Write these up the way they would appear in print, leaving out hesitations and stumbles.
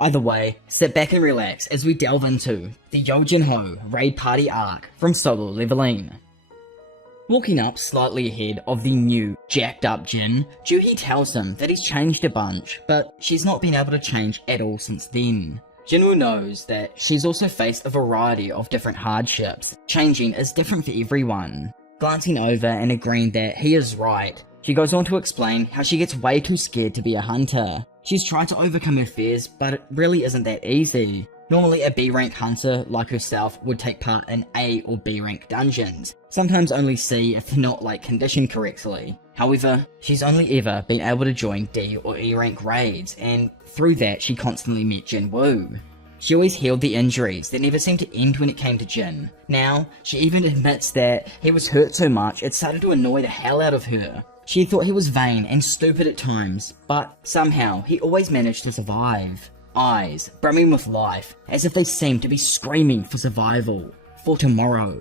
Either way, sit back and relax as we delve into the Jinho Raid Party arc from Solo Leveling. Walking up slightly ahead of the new, jacked up Jin, Juhi tells him that he's changed a bunch, but she's not been able to change at all since then. Jinwoo knows that she's also faced a variety of different hardships. Changing is different for everyone. Glancing over and agreeing that he is right, she goes on to explain how she gets way too scared to be a hunter. She's tried to overcome her fears, but it really isn't that easy. Normally a B-rank hunter like herself would take part in A or B rank dungeons, sometimes only C if they're not conditioned correctly. However, she's only ever been able to join D or E rank raids, and through that she constantly met Jinwoo. She always healed the injuries that never seemed to end when it came to Jin. Now, she even admits that he was hurt so much it started to annoy the hell out of her. She thought he was vain and stupid at times, but somehow he always managed to survive. Eyes brimming with life, as if they seemed to be screaming for survival, for tomorrow.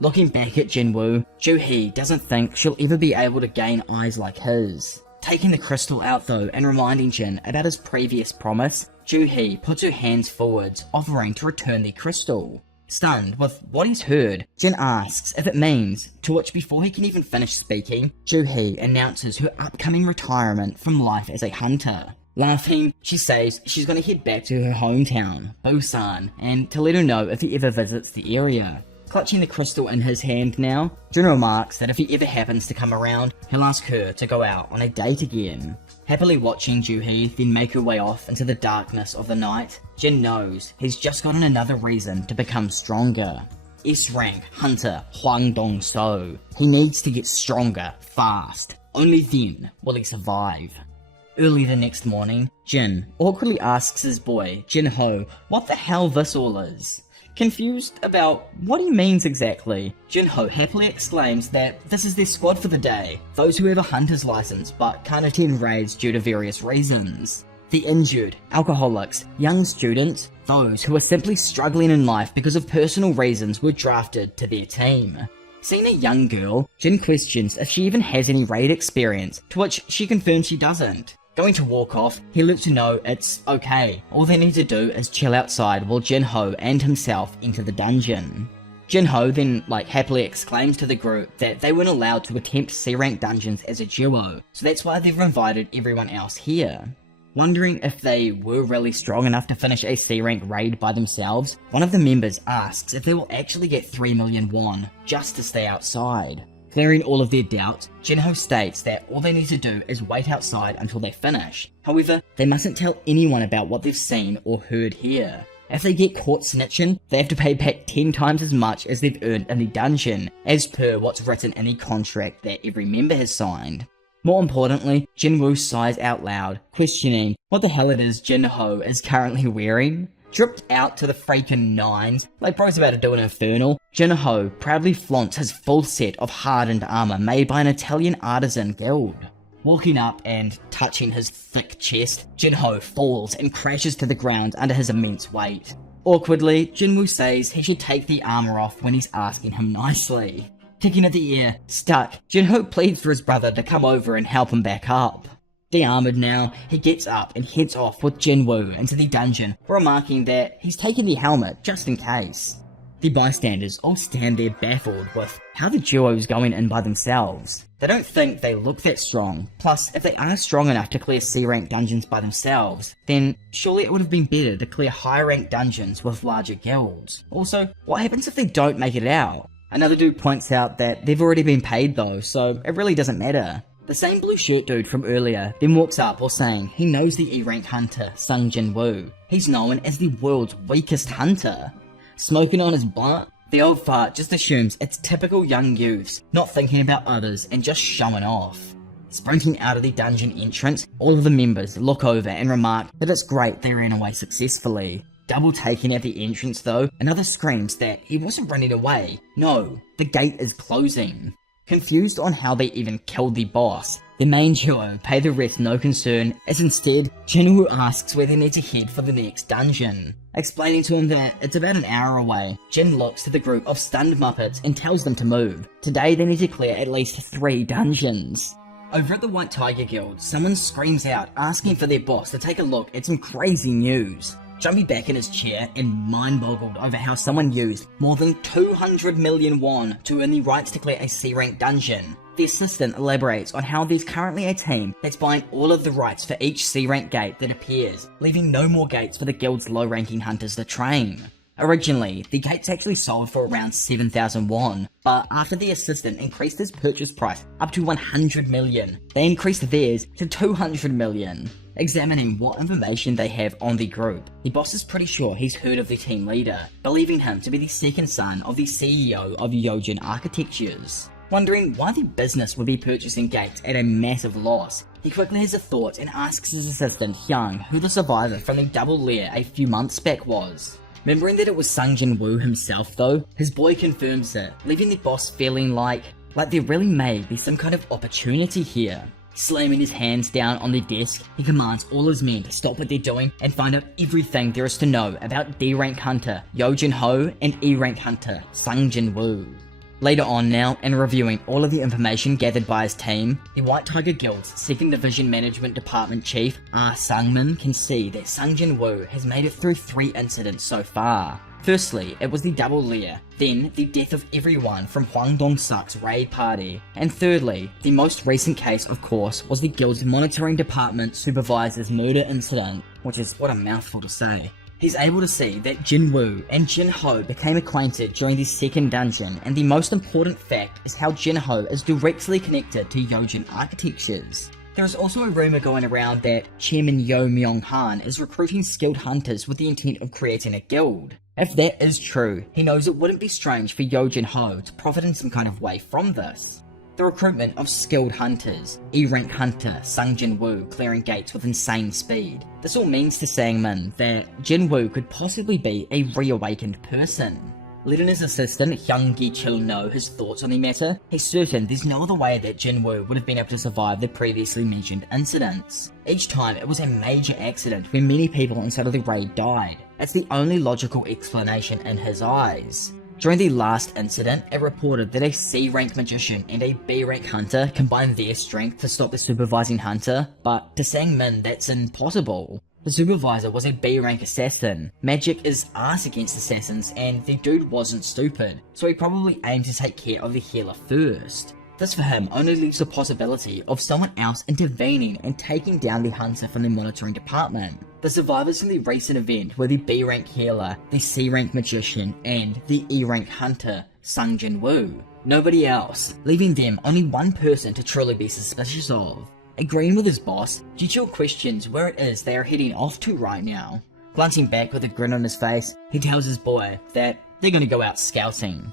Looking back at Jinwoo, Juhi doesn't think she'll ever be able to gain eyes like his. Taking the crystal out though and reminding Jin about his previous promise, Juhi puts her hands forwards, offering to return the crystal. Stunned with what he's heard, Jin asks if it means, to which before he can even finish speaking, Juhi announces her upcoming retirement from life as a hunter. Laughing, she says she's going to head back to her hometown, Busan, and to let her know if he ever visits the area. Clutching the crystal in his hand now, Jin remarks that if he ever happens to come around, he'll ask her to go out on a date again. Happily watching Juhi then make her way off into the darkness of the night, Jin knows he's just gotten another reason to become stronger. S-rank hunter Hwang Dong-so. He needs to get stronger, fast. Only then will he survive. Early the next morning, Jin awkwardly asks his boy, Jinho, what the hell this all is. Confused about what he means exactly, Jinho happily exclaims that this is their squad for the day, those who have a hunter's license but can't attend raids due to various reasons. The injured, alcoholics, young students, those who are simply struggling in life because of personal reasons were drafted to their team. Seeing a young girl, Jin questions if she even has any raid experience, to which she confirms she doesn't. Going to walk off, he lets her know it's okay. All they need to do is chill outside while Jinho and himself enter the dungeon. Jinho then happily exclaims to the group that they weren't allowed to attempt C-rank dungeons as a duo, so that's why they've invited everyone else here. Wondering if they were really strong enough to finish a C-rank raid by themselves, one of the members asks if they will actually get 3 million won just to stay outside. Clearing all of their doubts, Jinho states that all they need to do is wait outside until they finish. However, they mustn't tell anyone about what they've seen or heard here. If they get caught snitching, they have to pay back 10 times as much as they've earned in the dungeon, as per what's written in the contract that every member has signed. More importantly, Jinwoo sighs out loud, questioning what the hell it is Jinho is currently wearing. Dripped out to the freaking nines, like bro's about to do an infernal, Jinho proudly flaunts his full set of hardened armor made by an Italian artisan guild. Walking up and touching his thick chest, Jinho falls and crashes to the ground under his immense weight. Awkwardly, Jinwoo says he should take the armor off when he's asking him nicely. Kicking at the air, stuck, Jinho pleads for his brother to come over and help him back up. De-armored now, he gets up and heads off with Jinwoo into the dungeon, remarking that he's taken the helmet just in case. The bystanders all stand there baffled with how the duo's going in by themselves. They don't think they look that strong, plus if they are strong enough to clear C-rank dungeons by themselves, then surely it would have been better to clear higher rank dungeons with larger guilds. Also, what happens if they don't make it out? Another dude points out that they've already been paid though, so it really doesn't matter. The same blue shirt dude from earlier then walks up while saying he knows the E-rank hunter, Sung Jinwoo. He's known as the world's weakest hunter. Smoking on his blunt, the old fart just assumes it's typical young youths, not thinking about others and just showing off. Sprinting out of the dungeon entrance, all of the members look over and remark that it's great they ran away successfully. Double taking at the entrance though, another screams that he wasn't running away. No, the gate is closing. Confused on how they even killed the boss, the main duo pay the rest no concern, as instead, Jinwoo asks where they need to head for the next dungeon. Explaining to him that it's about an hour away, Jin looks to the group of stunned Muppets and tells them to move. Today they need to clear at least 3 dungeons. Over at the White Tiger Guild, someone screams out asking for their boss to take a look at some crazy news. Jumping back in his chair and mind-boggled over how someone used more than 200 million won to earn the rights to clear a C-rank dungeon. The assistant elaborates on how there's currently a team that's buying all of the rights for each C-rank gate that appears, leaving no more gates for the guild's low-ranking hunters to train. Originally, the gates actually sold for around 7,000 won, but after the assistant increased his purchase price up to 100 million, they increased theirs to 200 million. Examining what information they have on the group, the boss is pretty sure he's heard of the team leader, believing him to be the second son of the CEO of Yojin Architectures. Wondering why the business would be purchasing gates at a massive loss, he quickly has a thought and asks his assistant Hyung who the survivor from the double lair a few months back was. Remembering that it was Sung Jin-woo himself though, his boy confirms it, leaving the boss feeling like there really may be some kind of opportunity here. Slamming his hands down on the desk, he commands all his men to stop what they're doing and find out everything there is to know about D-rank hunter Jinho and E-rank hunter Sung Jin-woo. Later on now, and reviewing all of the information gathered by his team, the White Tiger Guild's 2nd Division Management Department Chief Sungmin can see that Sung Jin-woo has made it through 3 incidents so far. Firstly, it was the double lair, then the death of everyone from Hwang Dong-suk's raid party, and thirdly, the most recent case of course was the guild's monitoring department supervisor's murder incident, which is what a mouthful to say. He's able to see that Jinwoo and Jinho became acquainted during the second dungeon, and the most important fact is how Jinho is directly connected to Yojin Architectures. There is also a rumor going around that Chairman Yo Myung-han is recruiting skilled hunters with the intent of creating a guild. If that is true, he knows it wouldn't be strange for Yo Jinho to profit in some kind of way from this. The recruitment of skilled hunters, E-rank hunter Sung Jin-woo clearing gates with insane speed. This all means to Sangmin that Jin-woo could possibly be a reawakened person. Letting his assistant Hyung Gi-chul know his thoughts on the matter, he's certain there's no other way that Jin-woo would have been able to survive the previously mentioned incidents. Each time it was a major accident where many people inside of the raid died. It's the only logical explanation in his eyes. During the last incident, it reported that a C-rank magician and a B-rank hunter combined their strength to stop the supervising hunter, but to Sangmin that's impossible. The supervisor was a B-rank assassin. Magic is arse against assassins, and the dude wasn't stupid, so he probably aimed to take care of the healer first. This for him only leaves the possibility of someone else intervening and taking down the hunter from the monitoring department. The survivors in the recent event were the B-rank healer, the C-rank magician, and the E-rank hunter, Sung Jin-woo. Nobody else, leaving them only one person to truly be suspicious of. Agreeing with his boss, Ji-chul questions where it is they are heading off to right now. Glancing back with a grin on his face, he tells his boy that they're gonna go out scouting.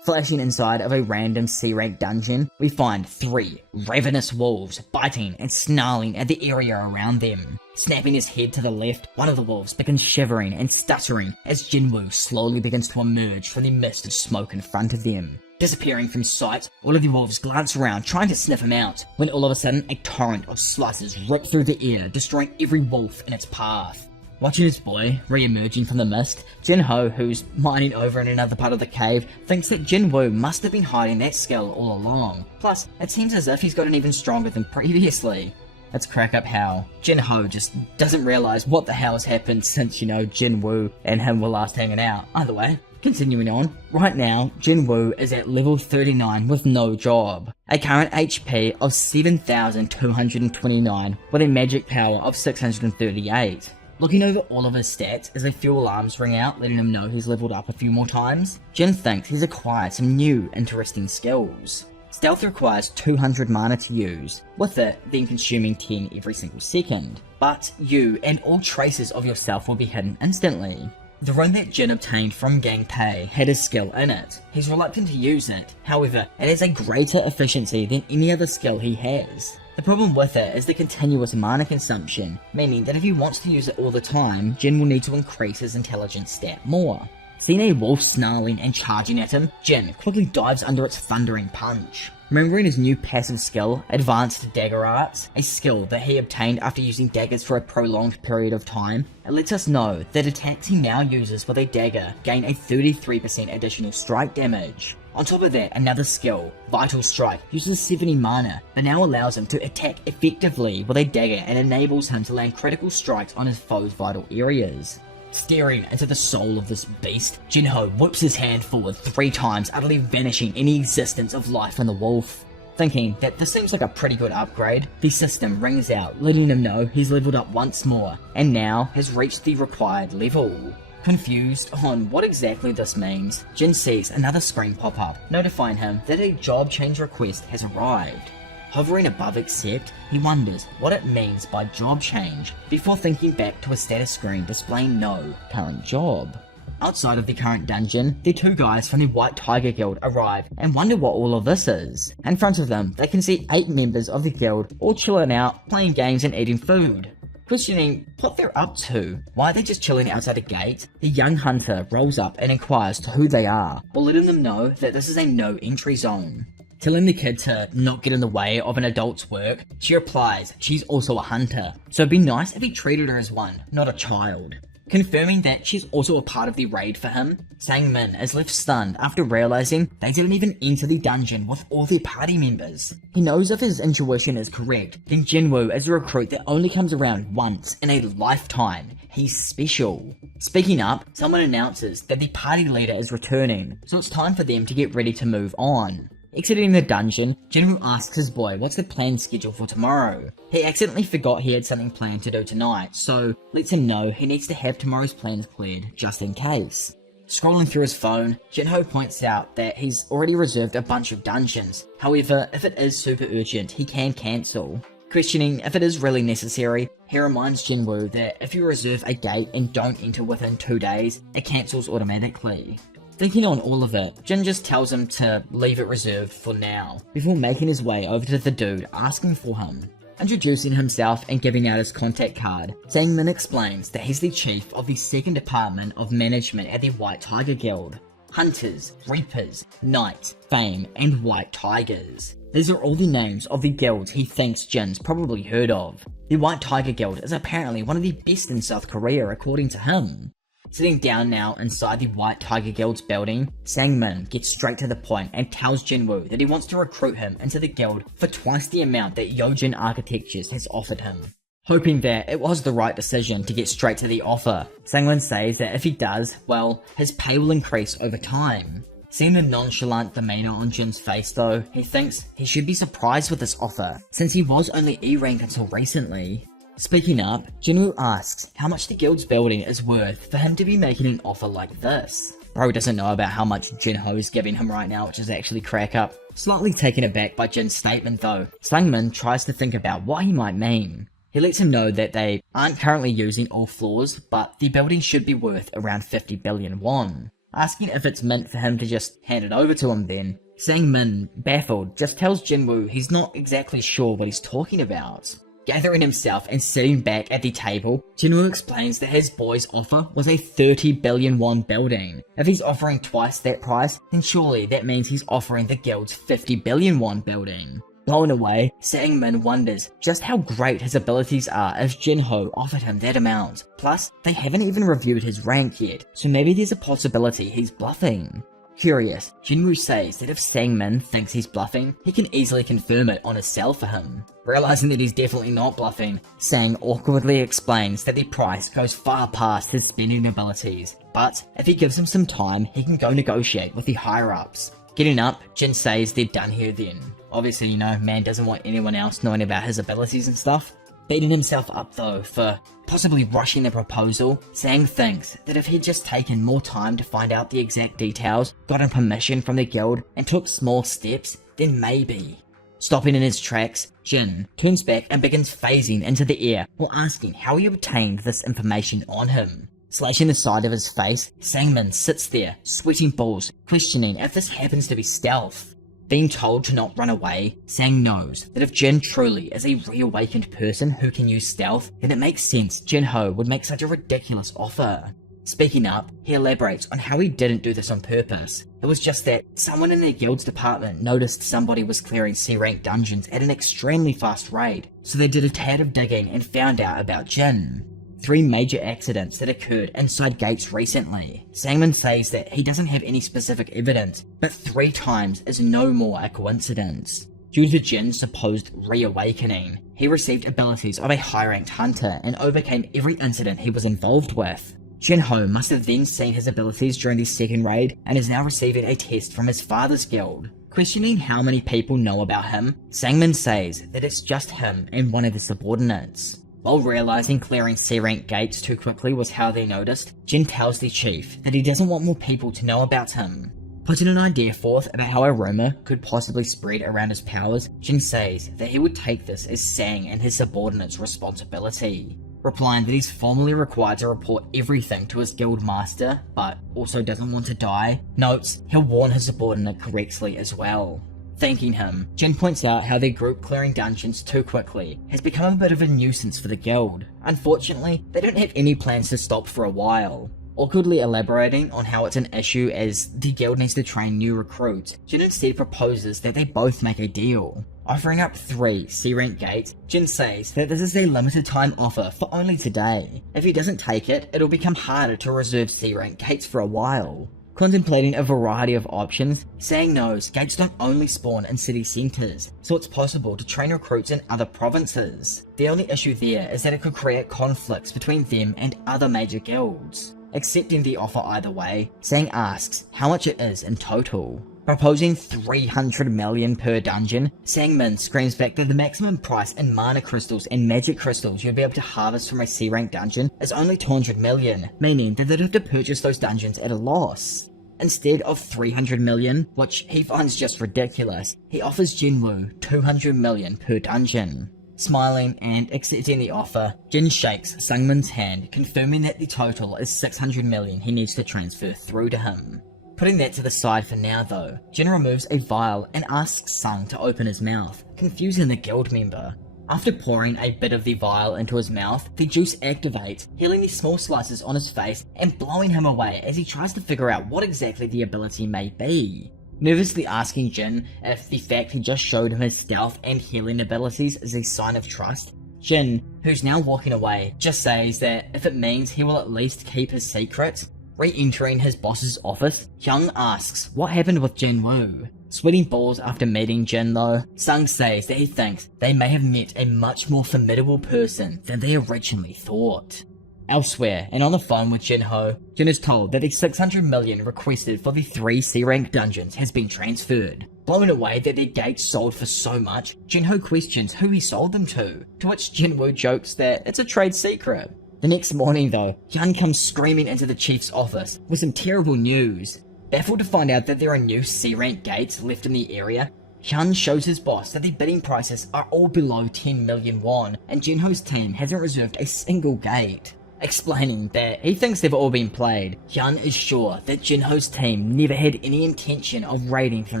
Flashing inside of a random C-rank dungeon, we find 3 ravenous wolves biting and snarling at the area around them. Snapping his head to the left, one of the wolves begins shivering and stuttering as Jinwoo slowly begins to emerge from the mist of smoke in front of them. Disappearing from sight, all of the wolves glance around trying to sniff him out, when all of a sudden a torrent of slices rip through the air, destroying every wolf in its path. Watching his boy re-emerging from the mist, Jinho, who's mining over in another part of the cave, thinks that Jinwoo must have been hiding that skill all along. Plus, it seems as if he's gotten even stronger than previously. Let's crack up how Jinho just doesn't realize what the hell has happened since, Jinwoo and him were last hanging out. Either way, continuing on, right now, Jinwoo is at level 39 with no job, a current HP of 7,229 with a magic power of 638. Looking over all of his stats as a few alarms ring out letting him know he's leveled up a few more times, Jin thinks he's acquired some new interesting skills. Stealth requires 200 mana to use, with it then consuming 10 every single second, but you and all traces of yourself will be hidden instantly. The rune that Jin obtained from Gang Tae had his skill in it. He's reluctant to use it, however, it has a greater efficiency than any other skill he has. The problem with it is the continuous mana consumption, meaning that if he wants to use it all the time, Jin will need to increase his intelligence stat more. Seeing a wolf snarling and charging at him, Jin quickly dives under its thundering punch. Remembering his new passive skill, Advanced Dagger Arts, a skill that he obtained after using daggers for a prolonged period of time, it lets us know that attacks he now uses with a dagger gain a 33% additional strike damage. On top of that, another skill, Vital Strike, uses 70 mana, but now allows him to attack effectively with a dagger and enables him to land critical strikes on his foe's vital areas. Staring into the soul of this beast, Jinho whips his hand forward 3 times, utterly vanishing any existence of life in the wolf. Thinking that this seems like a pretty good upgrade, the system rings out, letting him know he's leveled up once more, and now has reached the required level. Confused on what exactly this means, Jin sees another screen pop up, notifying him that a job change request has arrived. Hovering above accept, he wonders what it means by job change, before thinking back to a status screen displaying no current job. Outside of the current dungeon, the 2 guys from the White Tiger Guild arrive and wonder what all of this is. In front of them, they can see 8 members of the guild all chilling out, playing games and eating food. Questioning what they're up to, why are they just chilling outside a gate, the young hunter rolls up and inquires to who they are, while letting them know that this is a no entry zone. Telling the kid to not get in the way of an adult's work, she replies she's also a hunter, so it'd be nice if he treated her as one, not a child. Confirming that she's also a part of the raid for him, Seinen is left stunned after realizing they didn't even enter the dungeon with all their party members. He knows if his intuition is correct, then Jinwoo is a recruit that only comes around once in a lifetime. He's special. Speaking up, someone announces that the party leader is returning, so it's time for them to get ready to move on. Exiting the dungeon, Jinho asks his boy what's the planned schedule for tomorrow. He accidentally forgot he had something planned to do tonight, so lets him know he needs to have tomorrow's plans cleared just in case. Scrolling through his phone, Jinho points out that he's already reserved a bunch of dungeons. However, if it is super urgent, he can cancel. Questioning if it is really necessary, he reminds Jinwoo that if you reserve a gate and don't enter within 2 days, it cancels automatically. Thinking on all of it, Jin just tells him to leave it reserved for now, before making his way over to the dude asking for him. Introducing himself and giving out his contact card, Seinen explains that he's the chief of the 2nd Department of Management at the White Tiger Guild. Hunters, Reapers, Knights, Fame, and White Tigers. These are all the names of the guilds he thinks Jin's probably heard of. The White Tiger Guild is apparently one of the best in South Korea according to him. Sitting down now inside the White Tiger Guild's building, Seinen gets straight to the point and tells Jinwoo that he wants to recruit him into the guild for twice the amount that Yojin Architectures has offered him. Hoping that it was the right decision to get straight to the offer, Seinen says that if he does, well, his pay will increase over time. Seeing the nonchalant demeanor on Jin's face though, he thinks he should be surprised with this offer, since he was only E-rank until recently. Speaking up, Jinwoo asks how much the guild's building is worth for him to be making an offer like this. Bro doesn't know about how much Jinho is giving him right now, which is actually crack up. Slightly taken aback by Jin's statement though, Seinen tries to think about what he might mean. He lets him know that they aren't currently using all floors, but the building should be worth around 50 billion won. Asking if it's meant for him to just hand it over to him then, Seinen, baffled, just tells Jinwoo he's not exactly sure what he's talking about. Gathering himself and sitting back at the table, Jinwoo explains that his boy's offer was a 30 billion won building. If he's offering twice that price, then surely that means he's offering the guild's 50 billion won building. Blown away, Seinen wonders just how great his abilities are if Jinho offered him that amount. Plus, they haven't even reviewed his rank yet, so maybe there's a possibility he's bluffing. Curious, Jinwoo says that if Seinen thinks he's bluffing, he can easily confirm it on his cell for him. Realizing that he's definitely not bluffing, Sang awkwardly explains that the price goes far past his spending abilities, but if he gives him some time, he can go negotiate with the higher-ups. Getting up, Jin says they're done here then. Obviously, you know, man doesn't want anyone else knowing about his abilities and stuff. Beating himself up though for possibly rushing the proposal, Sang thinks that if he'd just taken more time to find out the exact details, gotten permission from the guild, and took small steps, then maybe. Stopping in his tracks, Jin turns back and begins phasing into the air while asking how he obtained this information on him. Slashing the side of his face, Seinen sits there, sweating balls, questioning if this happens to be stealth. Being told to not run away, Sang knows that if Jin truly is a reawakened person who can use stealth, then it makes sense Jinho would make such a ridiculous offer. Speaking up, he elaborates on how he didn't do this on purpose. It was just that someone in their guild's department noticed somebody was clearing C-rank dungeons at an extremely fast rate, so they did a tad of digging and found out about Jin. 3 major accidents that occurred inside gates recently. Seinen says that he doesn't have any specific evidence, but 3 times is no more a coincidence. Due to Jin's supposed reawakening, he received abilities of a high-ranked hunter and overcame every incident he was involved with. Jinho must have then seen his abilities during the second raid and is now receiving a test from his father's guild. Questioning how many people know about him, Seinen says that it's just him and one of his subordinates. While realizing clearing C-rank gates too quickly was how they noticed, Jin tells the chief that he doesn't want more people to know about him. Putting an idea forth about how a rumor could possibly spread around his powers, Jin says that he would take this as Sang and his subordinates' responsibility. Replying that he's formally required to report everything to his guild master, but also doesn't want to die, notes he'll warn his subordinate correctly as well. Thanking him, Jin points out how their group clearing dungeons too quickly has become a bit of a nuisance for the guild. Unfortunately, they don't have any plans to stop for a while. Awkwardly elaborating on how it's an issue as the guild needs to train new recruits, Jin instead proposes that they both make a deal. Offering up 3 C-rank gates, Jin says that this is a limited time offer for only today. If he doesn't take it, it'll become harder to reserve C-rank gates for a while. Contemplating a variety of options, Sang knows gates don't only spawn in city centers, so it's possible to train recruits in other provinces. The only issue there is that it could create conflicts between them and other major guilds. Accepting the offer either way, Sang asks how much it is in total. Proposing 300 million per dungeon, Sangmin screams back that the maximum price in mana crystals and magic crystals you'll be able to harvest from a C-rank dungeon is only 200 million, meaning that they'd have to purchase those dungeons at a loss. Instead of 300 million, which he finds just ridiculous, he offers Jinwoo 200 million per dungeon. Smiling and accepting the offer, Jin shakes Sungmin's hand, confirming that the total is 600 million he needs to transfer through to him. Putting that to the side for now though, Jin removes a vial and asks Sung to open his mouth, confusing the guild member. After pouring a bit of the vial into his mouth, the juice activates, healing the small slices on his face and blowing him away as he tries to figure out what exactly the ability may be. Nervously asking Jin if the fact he just showed him his stealth and healing abilities is a sign of trust, Jin, who's now walking away, just says that if it means he will at least keep his secret. Re-entering his boss's office, Hyung asks what happened with Jinwoo. Sweating balls after meeting Jin though, Sung says that he thinks they may have met a much more formidable person than they originally thought. Elsewhere, and on the phone with Jinho, Jin is told that the 600 million requested for the 3 C-rank dungeons has been transferred. Blown away that their gates sold for so much, Jinho questions who he sold them to which Jinwoo jokes that it's a trade secret. The next morning though, Hyun comes screaming into the chief's office with some terrible news. Baffled to find out that there are new C-rank gates left in the area, Hyun shows his boss that the bidding prices are all below 10 million won and Jinho's team hasn't reserved a single gate. Explaining that he thinks they've all been played, Hyun is sure that Jinho's team never had any intention of raiding from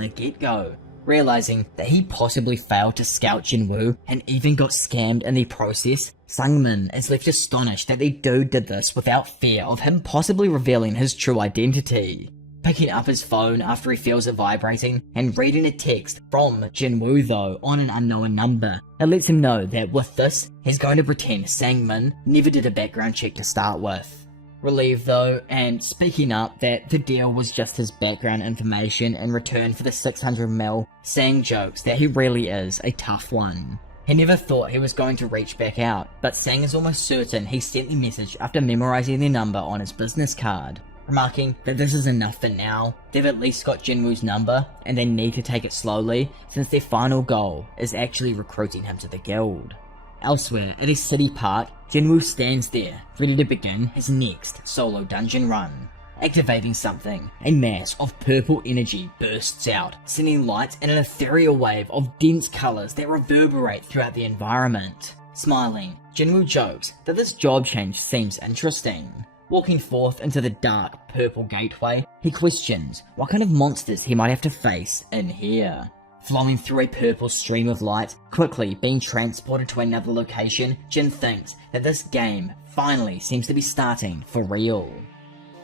the get-go. Realizing that he possibly failed to scout Jinwoo and even got scammed in the process, Sungmin is left astonished that the dude did this without fear of him possibly revealing his true identity. Picking up his phone after he feels it vibrating and reading a text from Jinwoo though on an unknown number, it lets him know that with this, he's going to pretend Sangmin never did a background check to start with. Relieved though, and speaking up that the deal was just his background information in return for the 600 mil, Sang jokes that he really is a tough one. He never thought he was going to reach back out, but Sang is almost certain he sent the message after memorizing the number on his business card. Remarking that this is enough for now, they've at least got Jinwoo's number, and they need to take it slowly since their final goal is actually recruiting him to the guild. Elsewhere, at a city park, Jinwoo stands there, ready to begin his next solo dungeon run. Activating something, a mass of purple energy bursts out, sending light in an ethereal wave of dense colours that reverberate throughout the environment. Smiling, Jinwoo jokes that this job change seems interesting. Walking forth into the dark purple gateway, he questions what kind of monsters he might have to face in here. Flowing through a purple stream of light, quickly being transported to another location, Jin thinks that this game finally seems to be starting for real.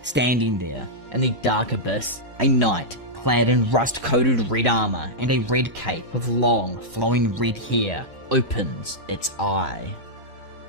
Standing there, in the dark abyss, a knight clad in rust-coated red armor and a red cape with long, flowing red hair opens its eye.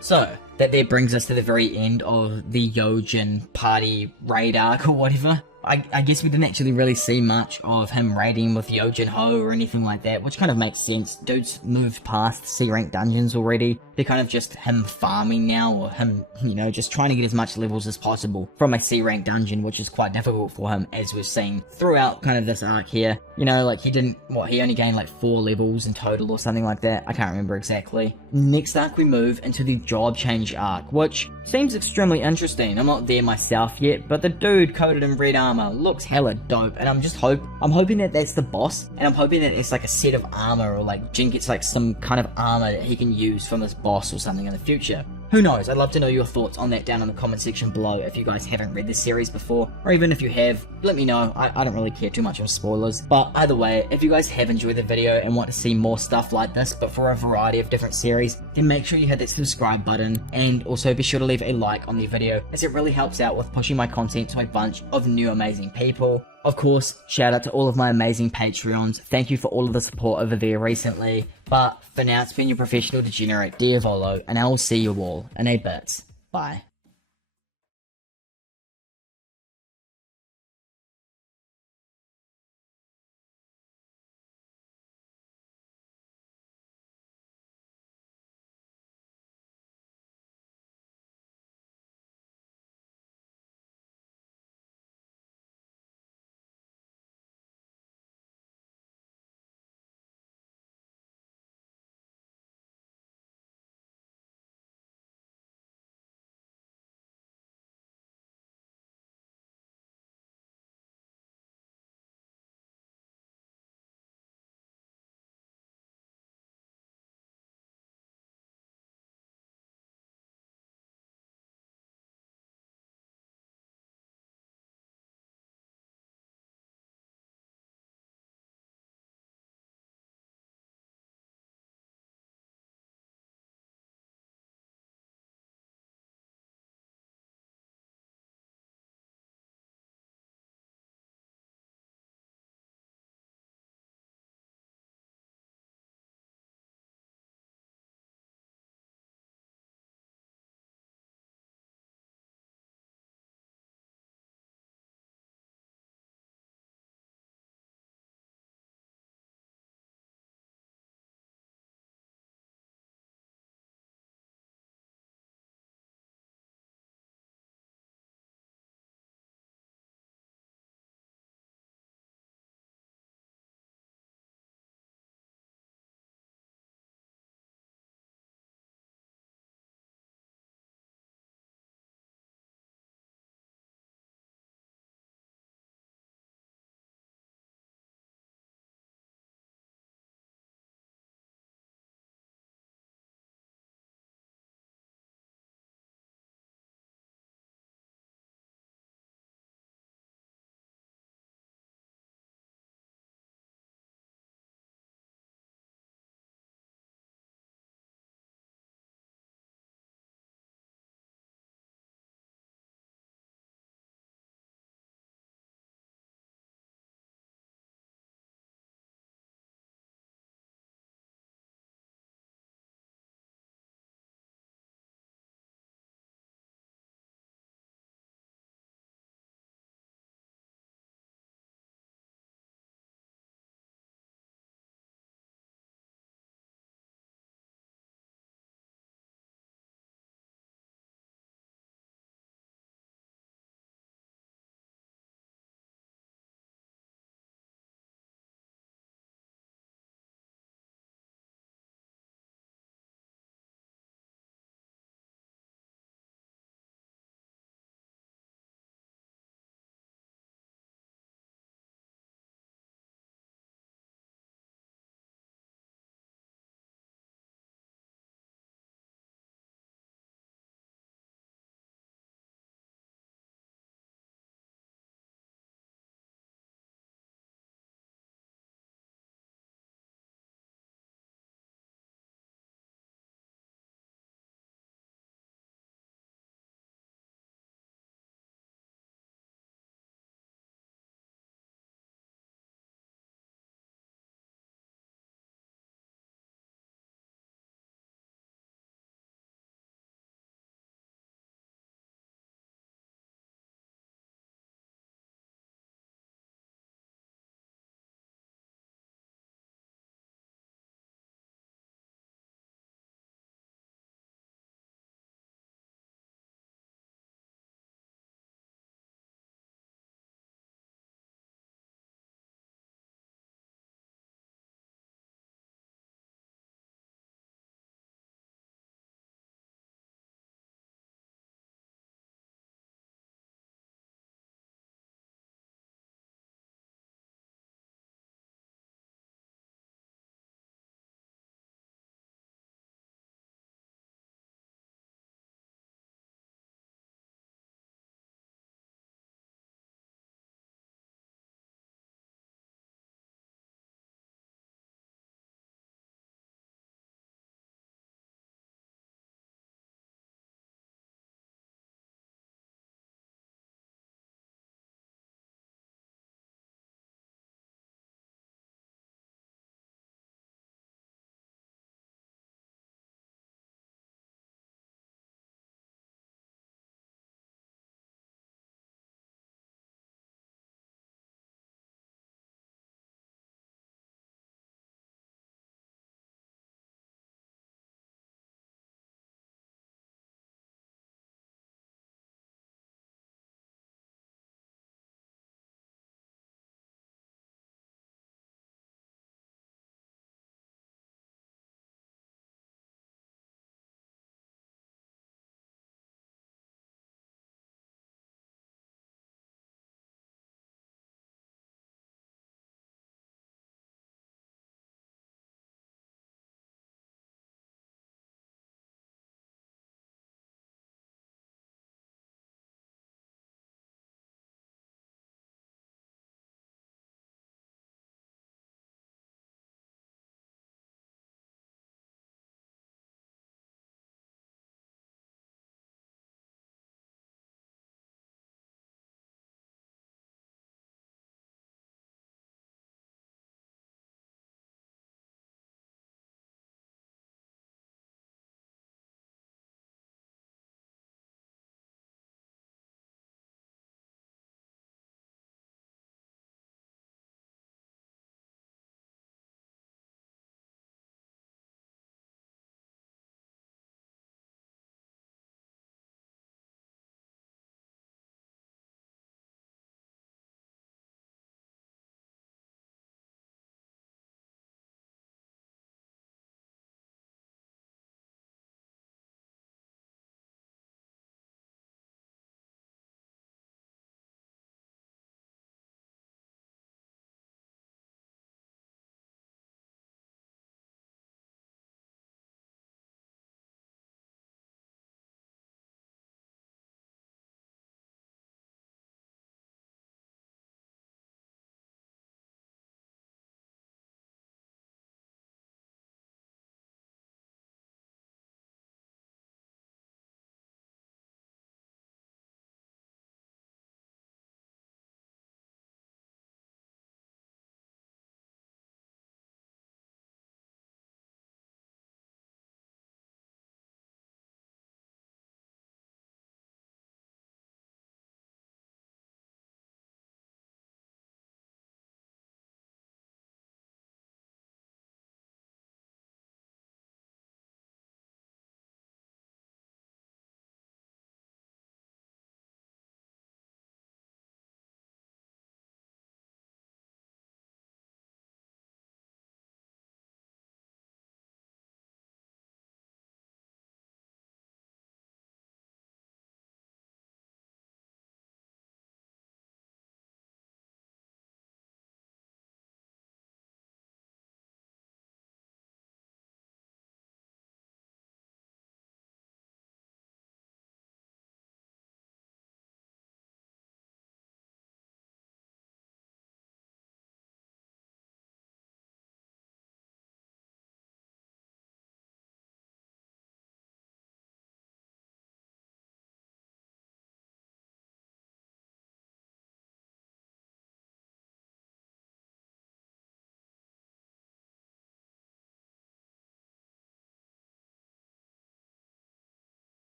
So, that there brings us to the very end of the Yojin party raid arc or whatever. I guess we didn't actually really see much of him raiding with Jinho or anything like that, which kind of makes sense. Dude's moved past C rank dungeons already. They're kind of just him farming now, or him, just trying to get as much levels as possible from a C rank dungeon, which is quite difficult for him, as we've seen throughout kind of this arc here. Like he only gained like 4 levels in total or something like that. I can't remember exactly. Next arc we move into the job change arc, which seems extremely interesting. I'm not there myself yet, but the dude coated in red armor looks hella dope, and I'm hoping that that's the boss, and I'm hoping that it's like a set of armor, or like Jin gets like some kind of armor that he can use from this boss or something in the future. Who knows? I'd love to know your thoughts on that down in the comment section below if you guys haven't read this series before, or even if you have, let me know. I don't really care too much on spoilers, but either way, if you guys have enjoyed the video and want to see more stuff like this, but for a variety of different series, then make sure you hit that subscribe button, and also be sure to leave a like on the video, as it really helps out with pushing my content to a bunch of new amazing people. Of course, shout out to all of my amazing Patreons. Thank you for all of the support over there recently. But for now, it's been your professional degenerate, Diavolo, and I will see you all in a bit. Bye.